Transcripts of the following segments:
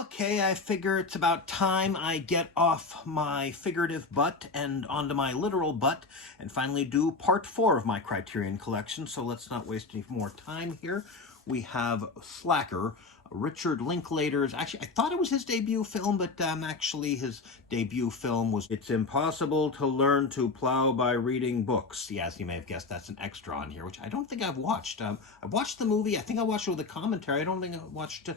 Okay, I figure it's about time I get off my figurative butt and onto my literal butt and finally do part 4 of my Criterion Collection, so let's not waste any more time here. We have Slacker, Richard Linklater's, actually I thought it was his debut film, but actually his debut film was It's Impossible to Learn to Plow by Reading Books. Yes, you may have guessed that's an extra on here, which I don't think I've watched. I've watched the movie, I think I watched it with a commentary, I don't think I watched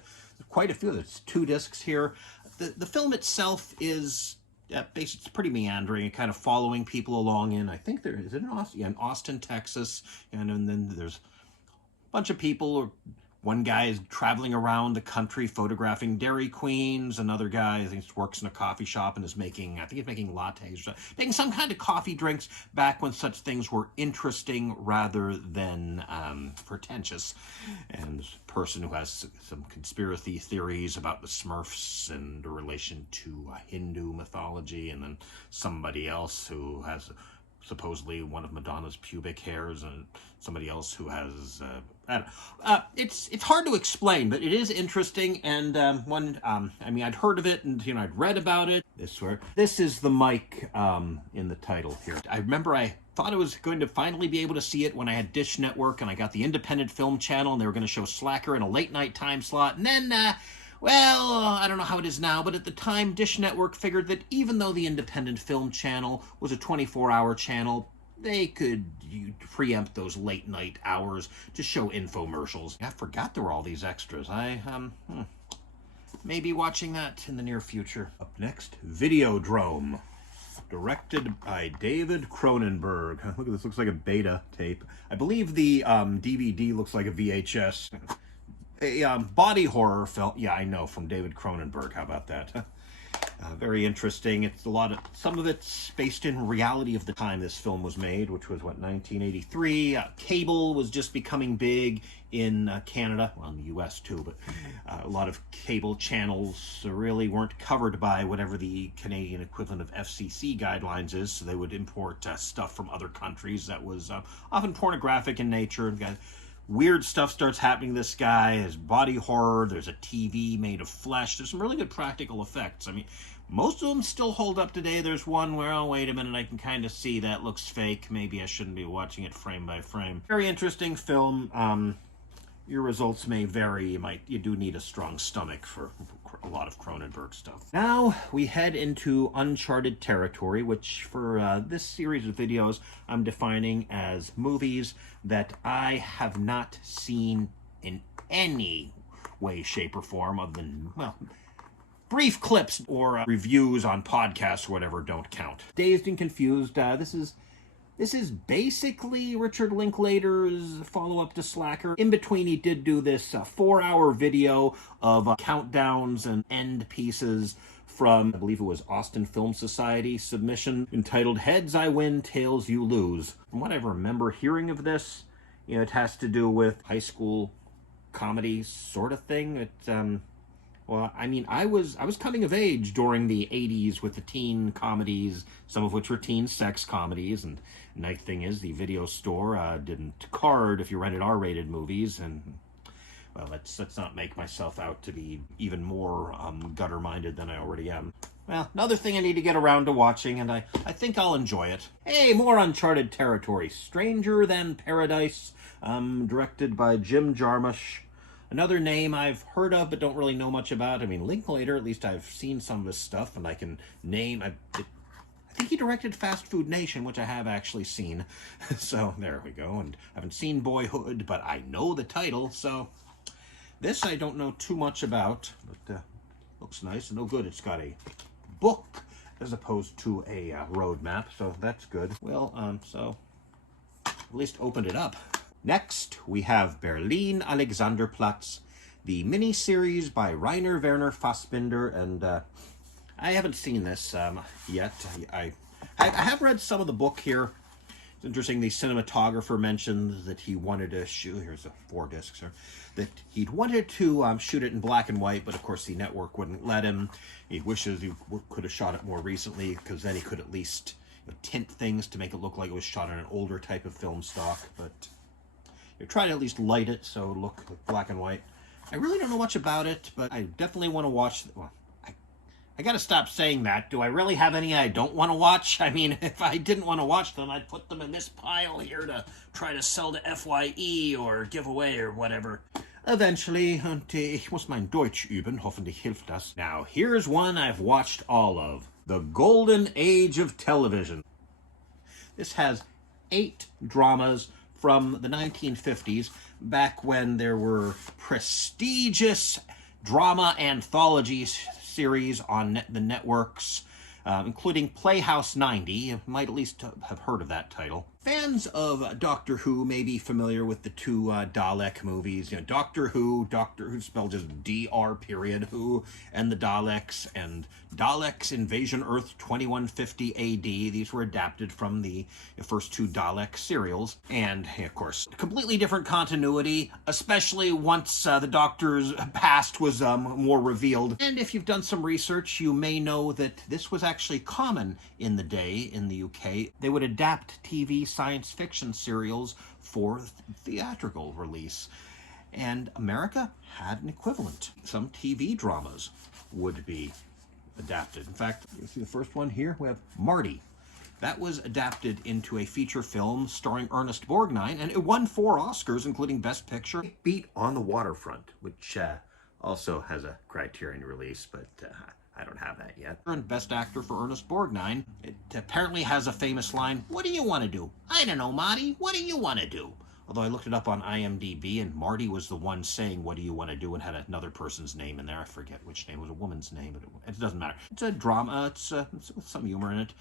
quite a few. There's 2 discs here. The film itself is basically it's pretty meandering, kind of following people along in, I think there is it in Austin, yeah, in Austin, Texas, and then there's a bunch of people. One guy is traveling around the country photographing Dairy Queens. Another guy, I think, works in a coffee shop and is making, I think he's making lattes, making some kind of coffee drinks back when such things were interesting rather than pretentious. And this person who has some conspiracy theories about the Smurfs and the relation to Hindu mythology, and then somebody else who has supposedly one of Madonna's pubic hairs, and somebody else who has I don't know. It's hard to explain, but it is interesting. And I mean, I'd heard of it, and I'd read about it. This is the mic in the title here. I remember I thought I was going to finally be able to see it when I had Dish Network, and I got the Independent Film Channel, and they were going to show Slacker in a late night time slot, and then well, I don't know how it is now, but at the time, Dish Network figured that even though the Independent Film Channel was a 24-hour channel, they could preempt those late night hours to show infomercials. I forgot there were all these extras. Maybe watching that in the near future. Up next, Videodrome, directed by David Cronenberg. Look at this, looks like a beta tape. I believe the DVD looks like a VHS. A body horror film. Yeah, I know, from David Cronenberg. How about that? Very interesting. It's some of it's based in reality of the time this film was made, which was, what, 1983. Cable was just becoming big in Canada, well, in the US too, but a lot of cable channels really weren't covered by whatever the Canadian equivalent of FCC guidelines is, so they would import stuff from other countries that was often pornographic in nature. Weird stuff starts happening to this guy. His body horror. There's a TV made of flesh. There's some really good practical effects. I mean, most of them still hold up today. There's one where, oh, wait a minute, I can kind of see that looks fake. Maybe I shouldn't be watching it frame by frame. Very interesting film. Your results may vary. You do need a strong stomach for a lot of Cronenberg stuff. Now we head into uncharted territory, which for this series of videos I'm defining as movies that I have not seen in any way, shape, or form, other than, well, brief clips or reviews on podcasts or whatever don't count. Dazed and Confused, this is basically Richard Linklater's follow-up to Slacker. In between, he did do this 4-hour video of countdowns and end pieces from, I believe it was Austin Film Society submission, entitled Heads I Win, Tails You Lose. From what I remember hearing of this, it has to do with high school comedy sort of thing. Well, I mean, I was coming of age during the 80s with the teen comedies, some of which were teen sex comedies, and the nice thing is the video store didn't card if you rented R-rated movies, and, well, let's not make myself out to be even more gutter-minded than I already am. Well, another thing I need to get around to watching, and I think I'll enjoy it. Hey, more uncharted territory. Stranger Than Paradise, directed by Jim Jarmusch. Another name I've heard of but don't really know much about. I mean, Linklater, at least I've seen some of his stuff, and I can name... I think he directed Fast Food Nation, which I have actually seen. So, there we go. And I haven't seen Boyhood, but I know the title, so... This I don't know too much about, but looks nice. No good, it's got a book as opposed to a road map, so that's good. Well, so... at least opened it up. Next, we have Berlin Alexanderplatz, the mini-series by Rainer Werner Fassbinder, and I haven't seen this yet. I have read some of the book here. It's interesting, the cinematographer mentioned that he wanted to shoot, here's the 4 discs here, that he'd wanted to shoot it in black and white, but of course the network wouldn't let him. He wishes he could have shot it more recently, because then he could at least tint things to make it look like it was shot on an older type of film stock, but... try to at least light it so it look like black and white. I really don't know much about it, but I definitely want to watch. Well, I gotta stop saying that. Do I really have any I don't want to watch? I mean, if I didn't want to watch them, I'd put them in this pile here to try to sell to FYE or give away or whatever. Eventually, und ich muss mein Deutsch üben, hoffentlich hilft das. Now, here's one I've watched all of. The Golden Age of Television. This has 8 dramas from the 1950s, back when there were prestigious drama anthology series on the networks, including Playhouse 90. You might at least have heard of that title. Fans of Doctor Who may be familiar with the 2 Dalek movies. You know, Doctor Who spelled just DR period Who, and the Daleks, and Daleks Invasion Earth 2150 AD. These were adapted from the first 2 Dalek serials. And, of course, completely different continuity, especially once the Doctor's past was more revealed. And if you've done some research, you may know that this was actually common in the day in the UK. They would adapt TV science fiction serials for theatrical release. And America had an equivalent. Some TV dramas would be adapted. In fact, you see the first one here, we have Marty. That was adapted into a feature film starring Ernest Borgnine, and it won 4 Oscars, including Best Picture. Beat on the Waterfront, which also has a Criterion release, but I don't have that yet. And Best Actor for Ernest Borgnine. It apparently has a famous line, "What do you want to do?" "I don't know, Marty. What do you want to do?" Although I looked it up on IMDb, and Marty was the one saying, "What do you want to do?" and had another person's name in there. I forget which name. It was a woman's name, but it doesn't matter. It's a drama. It's with some humor in it.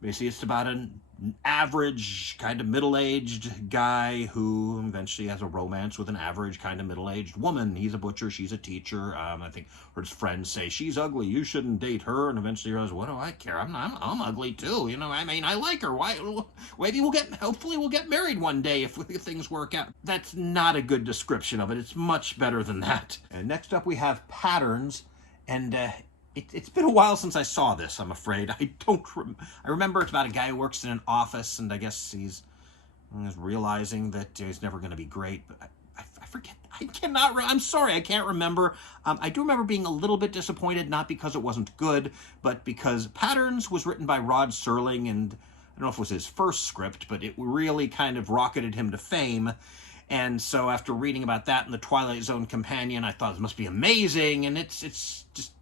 Basically, it's about an average, kind of middle-aged guy who eventually has a romance with an average, kind of middle-aged woman. He's a butcher, she's a teacher. I think his friends say, "She's ugly, you shouldn't date her." And eventually he realizes, what do I care? I'm ugly too. You know, I mean, I like her. Why? Maybe hopefully we'll get married one day if things work out. That's not a good description of it. It's much better than that. And next up we have Patterns, and it's been a while since I saw this, I'm afraid. I remember it's about a guy who works in an office, and I guess he's realizing that he's never going to be great, but I forget. I'm sorry, I can't remember. I do remember being a little bit disappointed, not because it wasn't good, but because Patterns was written by Rod Serling, and I don't know if it was his first script, but it really kind of rocketed him to fame. And so after reading about that in the Twilight Zone Companion, I thought it must be amazing, and it's just,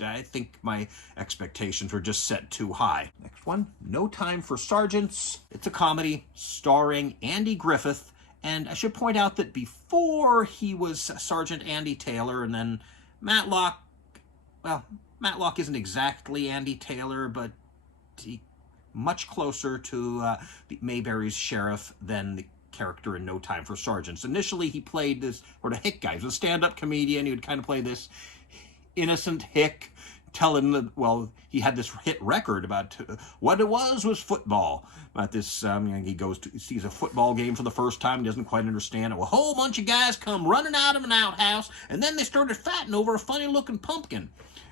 I think my expectations were just set too high. Next one, No Time for Sergeants. It's a comedy starring Andy Griffith, and I should point out that before he was Sergeant Andy Taylor, and then Matlock, well, Matlock isn't exactly Andy Taylor, but he much closer to Mayberry's sheriff than the character in No Time for Sergeants. Initially, he played this sort of hick guy. He was a stand-up comedian. He would kind of play this innocent hick, telling that, well, he had this hit record about what it was football. About this, he sees a football game for the first time, he doesn't quite understand it. Well, a whole bunch of guys come running out of an outhouse, and then they started fighting over a funny-looking pumpkin.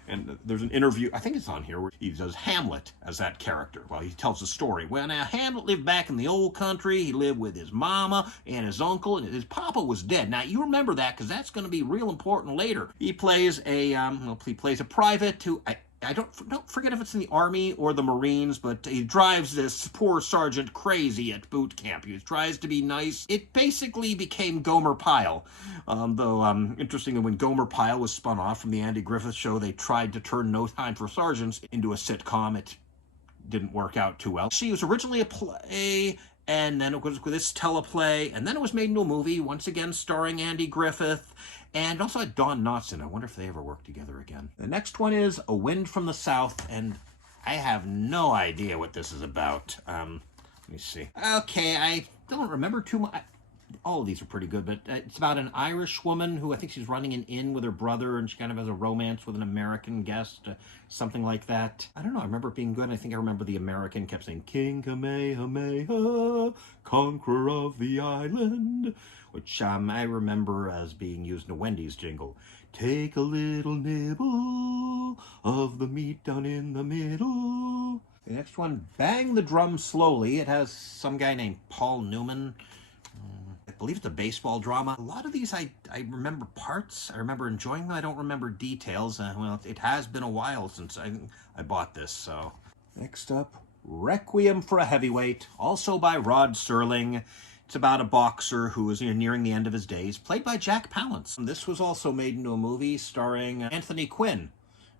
And there's an interview, I think it's on here, where he does Hamlet as that character. Well, he tells the story. Well, now, Hamlet lived back in the old country. He lived with his mama and his uncle, and his papa was dead. Now, you remember that, because that's going to be real important later. He plays a private who, I don't forget if it's in the Army or the Marines, but he drives this poor sergeant crazy at boot camp. He tries to be nice. It basically became Gomer Pyle. Though, interestingly, when Gomer Pyle was spun off from the Andy Griffith Show, they tried to turn No Time for Sergeants into a sitcom. It didn't work out too well. She was originally a play, and then it was this teleplay, and then it was made into a movie, once again starring Andy Griffith, and also had Don Knotts. I wonder if they ever work together again. The next one is A Wind from the South, and I have no idea what this is about. Let me see. Okay, I don't remember too much. All of these are pretty good, but it's about an Irish woman who I think she's running an inn with her brother, and she kind of has a romance with an American guest, something like that. I don't know, I remember it being good. I think I remember the American kept saying, "King Kamehameha, conqueror of the island," which I remember as being used in a Wendy's jingle. "Take a little nibble of the meat down in the middle." The next one, Bang the Drum Slowly. It has some guy named Paul Newman. believe it's a baseball drama. A lot of these I remember parts. I remember enjoying them. I don't remember details. Well, it has been a while since I bought this, so. Next up, Requiem for a Heavyweight, also by Rod Serling. It's about a boxer who is nearing the end of his days, played by Jack Palance. This was also made into a movie starring Anthony Quinn.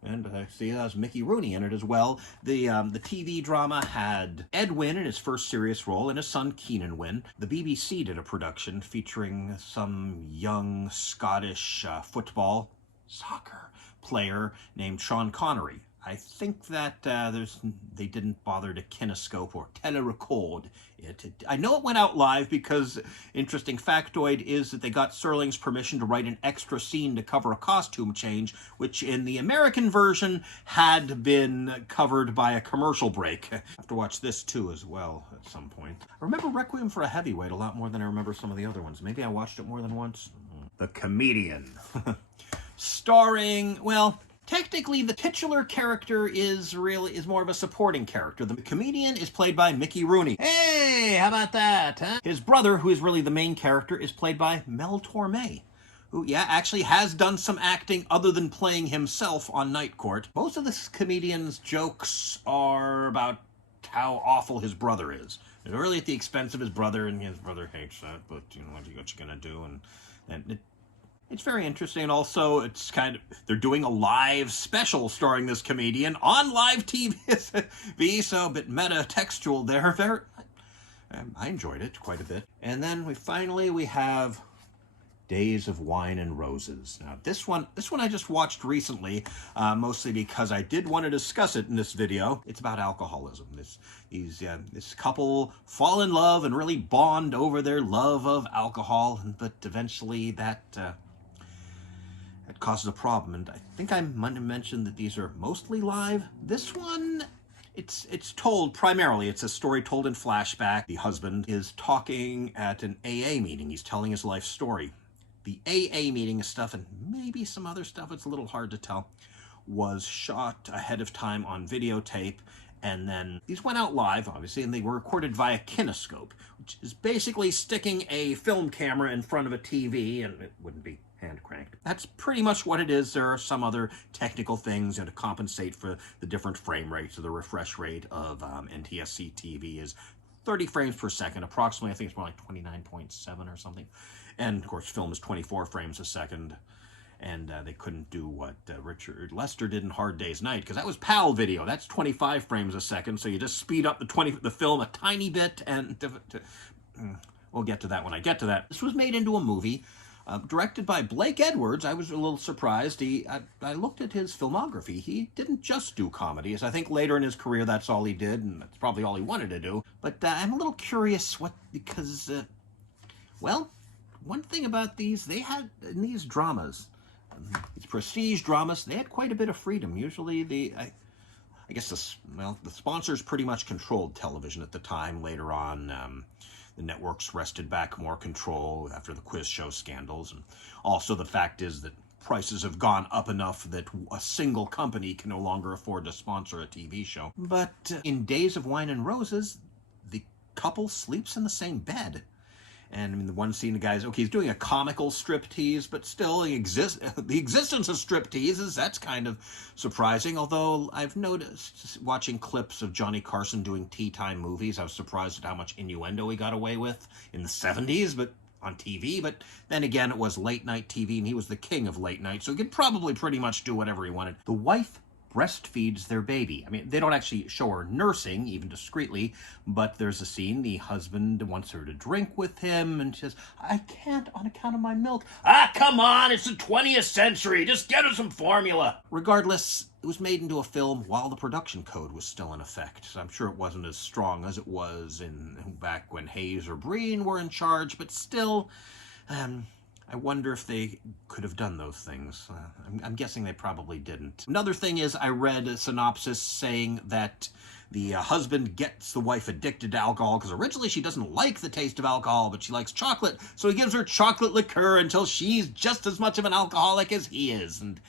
And I see it has Mickey Rooney in it as well. The TV drama had Ed Wynn in his first serious role and his son Keenan Wynn. The BBC did a production featuring some young Scottish soccer player named Sean Connery. I think that they didn't bother to kinescope or telerecord it. I know it went out live because, interesting factoid, is that they got Serling's permission to write an extra scene to cover a costume change, which in the American version had been covered by a commercial break. I have to watch this too as well at some point. I remember Requiem for a Heavyweight a lot more than I remember some of the other ones. Maybe I watched it more than once. The Comedian. Starring, well, technically, the titular character is more of a supporting character. The comedian is played by Mickey Rooney. Hey, how about that, huh? His brother, who is really the main character, is played by Mel Torme, who, yeah, actually has done some acting other than playing himself on Night Court. Most of this comedian's jokes are about how awful his brother is. They're really at the expense of his brother, and his brother hates that, but you know, what you gonna do? And it's very interesting, and also it's kind of, they're doing a live special starring this comedian on live TV, so a bit meta-textual there. I enjoyed it quite a bit. And then we have Days of Wine and Roses. Now this one I just watched recently, mostly because I did want to discuss it in this video. It's about alcoholism. This couple fall in love and really bond over their love of alcohol, but eventually that causes a problem. And I think I might have mentioned that these are mostly live. This one, it's told primarily, it's a story told in flashback. The husband is talking at an AA meeting. He's telling his life story. The AA meeting stuff, and maybe some other stuff, it's a little hard to tell, was shot ahead of time on videotape, and then these went out live, obviously, and they were recorded via kinescope, which is basically sticking a film camera in front of a TV, and it wouldn't be hand cranked. That's pretty much what it is. There are some other technical things to compensate for the different frame rates. So the refresh rate of NTSC TV is 30 frames per second, approximately. I think it's more like 29.7 or something. And of course, film is 24 frames a second. And they couldn't do what Richard Lester did in Hard Day's Night, because that was PAL video. That's 25 frames a second, so you just speed up the film a tiny bit, and we'll get to that when I get to that. This was made into a movie. Directed by Blake Edwards. I was a little surprised. I looked at his filmography. He didn't just do comedies. I think later in his career that's all he did, and that's probably all he wanted to do. But I'm a little curious because well, one thing about these, they had, in these dramas, these prestige dramas, they had quite a bit of freedom. Usually I guess the sponsors pretty much controlled television at the time. Later on, the networks wrested back more control after the quiz show scandals. And also the fact is that prices have gone up enough that a single company can no longer afford to sponsor a TV show. But in Days of Wine and Roses, the couple sleeps in the same bed. And I mean, the one scene, the guy's, okay, he's doing a comical striptease, but still the existence of stripteases, that's kind of surprising. Although I've noticed, watching clips of Johnny Carson doing tea time movies, I was surprised at how much innuendo he got away with in the 70s, but on TV. But then again, it was late night TV, and he was the king of late night, so he could probably pretty much do whatever he wanted. The wife breastfeeds their baby. I mean, they don't actually show her nursing, even discreetly, but there's a scene, the husband wants her to drink with him, and she says, I can't on account of my milk. Ah, come on, it's the 20th century, just get her some formula. Regardless, it was made into a film while the production code was still in effect, so I'm sure it wasn't as strong as it was back when Hayes or Breen were in charge, but still, I wonder if they could have done those things. I'm guessing they probably didn't. Another thing is, I read a synopsis saying that the husband gets the wife addicted to alcohol because originally she doesn't like the taste of alcohol, but she likes chocolate, so he gives her chocolate liqueur until she's just as much of an alcoholic as he is. And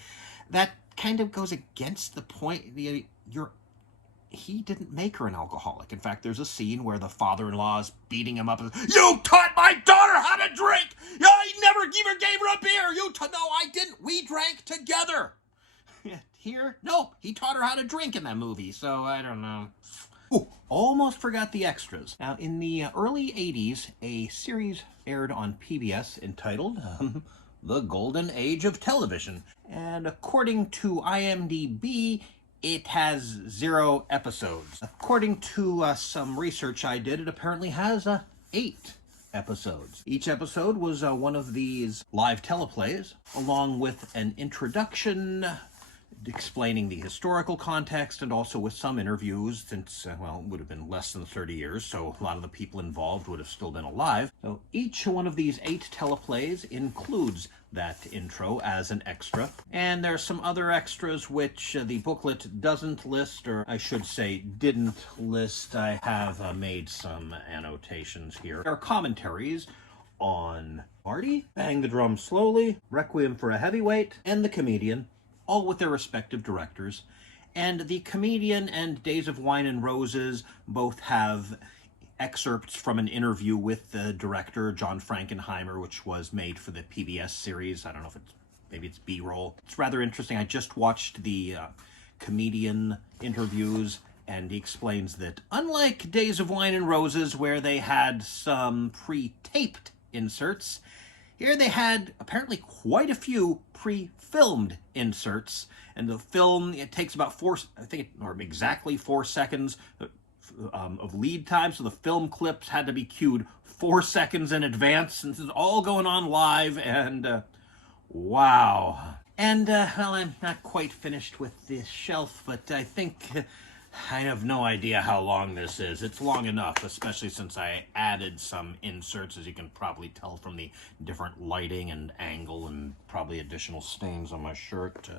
that kind of goes against the point. He didn't make her an alcoholic. In fact, there's a scene where the father-in-law is beating him up and says, you taught my daughter how to a drink. I never even gave her a beer. No, I didn't. We drank together. Here, nope. He taught her how to drink in that movie, so I don't know. Ooh, almost forgot the extras. Now, in the early 80s, a series aired on PBS entitled The Golden Age of Television. And according to IMDb, it has 0 episodes. According to some research I did, it apparently has 8 episodes. Each episode was one of these live teleplays, along with an introduction explaining the historical context, and also with some interviews, since, well, it would have been less than 30 years, so a lot of the people involved would have still been alive. So each one of these 8 teleplays includes that intro as an extra. And there are some other extras which the booklet doesn't list, or I should say didn't list. I have made some annotations here. There are commentaries on Marty, Bang the Drum Slowly, Requiem for a Heavyweight, and The Comedian, all with their respective directors. And The Comedian and Days of Wine and Roses both have excerpts from an interview with the director, John Frankenheimer, which was made for the PBS series. I don't know if maybe it's B-roll. It's rather interesting. I just watched the Comedian interviews, and he explains that unlike Days of Wine and Roses, where they had some pre-taped inserts, here they had apparently quite a few pre-filmed inserts, and the film, it takes about exactly 4 seconds of lead time, so the film clips had to be cued 4 seconds in advance, and this is all going on live, and wow. And, well, I'm not quite finished with this shelf, but I think I have no idea how long this is. It's long enough, especially since I added some inserts, as you can probably tell from the different lighting and angle, and probably additional stains on my shirt.